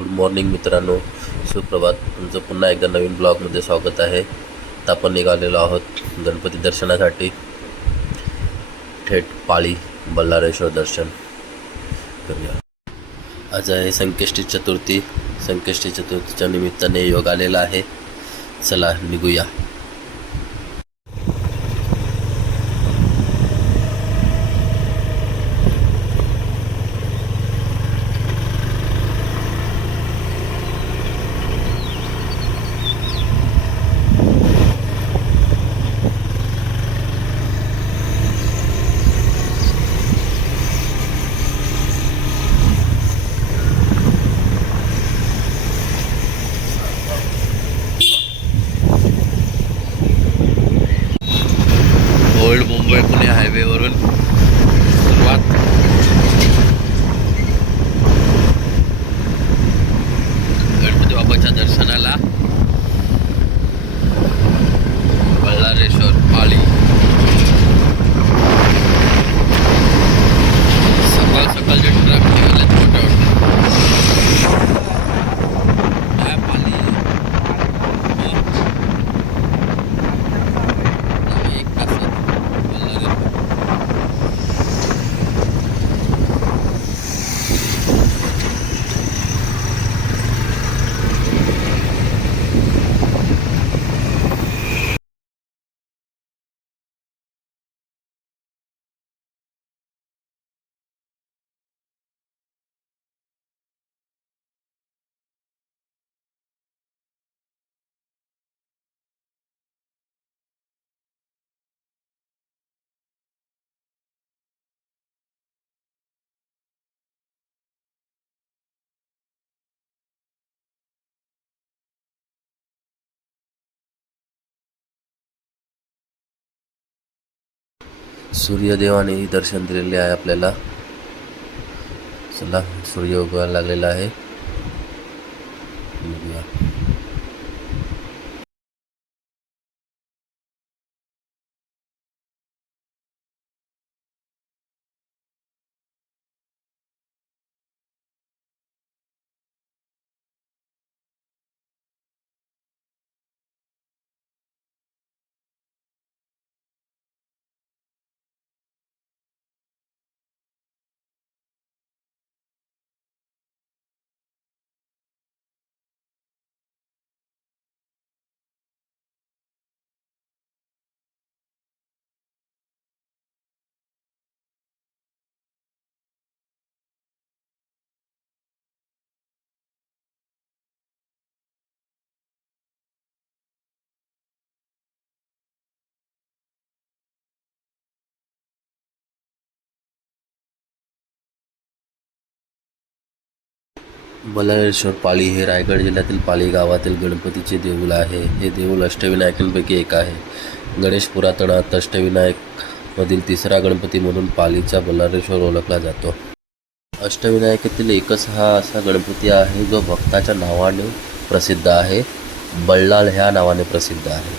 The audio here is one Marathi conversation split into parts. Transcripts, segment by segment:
गुड मॉर्निंग मित्रांनो. सुप्रभात. तुमचं पुन्हा एकदा नवीन ब्लॉगमध्ये स्वागत आहे. आता आपण निघालेलो आहोत गणपती दर्शनासाठी. थेट पाळी बल्लारेश्वर दर्शन करूया. आज आहे संकष्टी चतुर्थी. संकष्टी चतुर्थीच्या निमित्ताने योग आलेला आहे. चला निघूया. गणपती बाप्पाच्या दर्शनाला बल्लारेश्वर पाळी सकाळ सकाळचे ट्रक निघालेत मोठे मोठे काय पाली हो. एक तासात बल्लारेश्वर सूर्यदेवानेही दर्शन दिलेले आहे आपल्याला. चला सूर्य उगवायला लागलेला आहे. बल्लाळेश्वर पाळी हे रायगड जिल्ह्यातील पाली गावातील गणपतीचे देऊळ आहे. हे देऊळ अष्टविनायकांपैकी एक आहे. गणेश पुरातनात अष्टविनायकमधील तिसरा गणपती म्हणून पालीचा बल्लाळेश्वर ओळखला जातो. अष्टविनायकातील एकच हा असा गणपती आहे जो भक्ताच्या नावाने प्रसिद्ध आहे. बल्लाळ ह्या नावाने प्रसिद्ध आहे.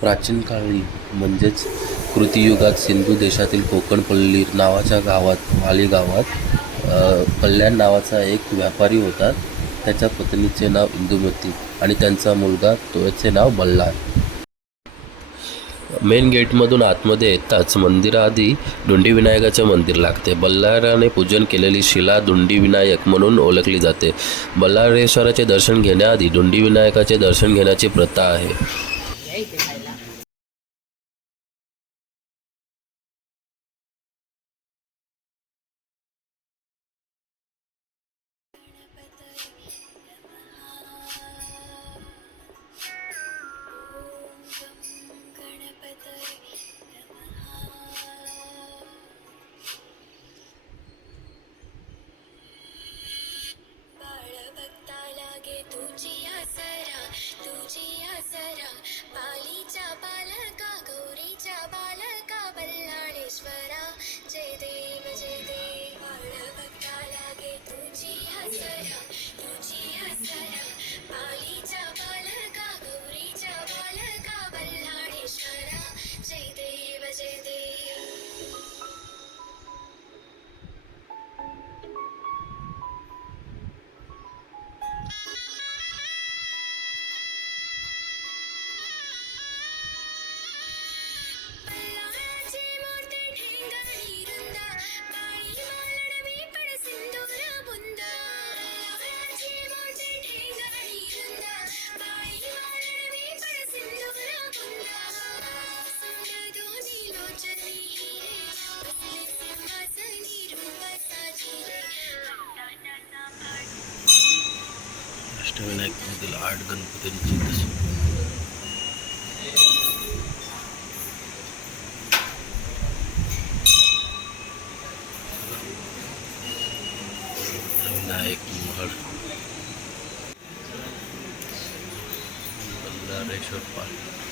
प्राचीन काळी म्हणजेच कृतियुगात सिंधू देशातील कोकण पल्लीर नावाच्या गावात वाली गावात कल्याण नावाचा एक व्यापारी होता. त्याच्या पत्नीचे नाव इंदुमती आणि त्यांचा मुलगा त्याचे नाव बल्लाळ. मेन गेटमधून आतमध्ये येताच मंदिराआधी दुंडी विनायकाचे मंदिर लागते. बल्लाराने पूजन केलेली शिला दुंडी विनायक म्हणून ओळखली जाते. बल्लारेश्वराचे दर्शन घेण्याआधी दुंडी विनायकाचे दर्शन घेण्याची प्रथा आहे. अष्टविनायकमधील आठ गणपतींची दर्शन विनायक महड बल्लारेश्वर पाल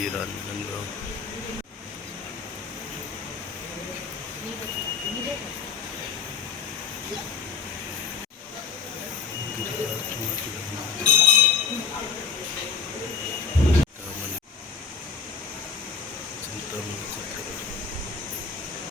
తీరాంధ్రంలో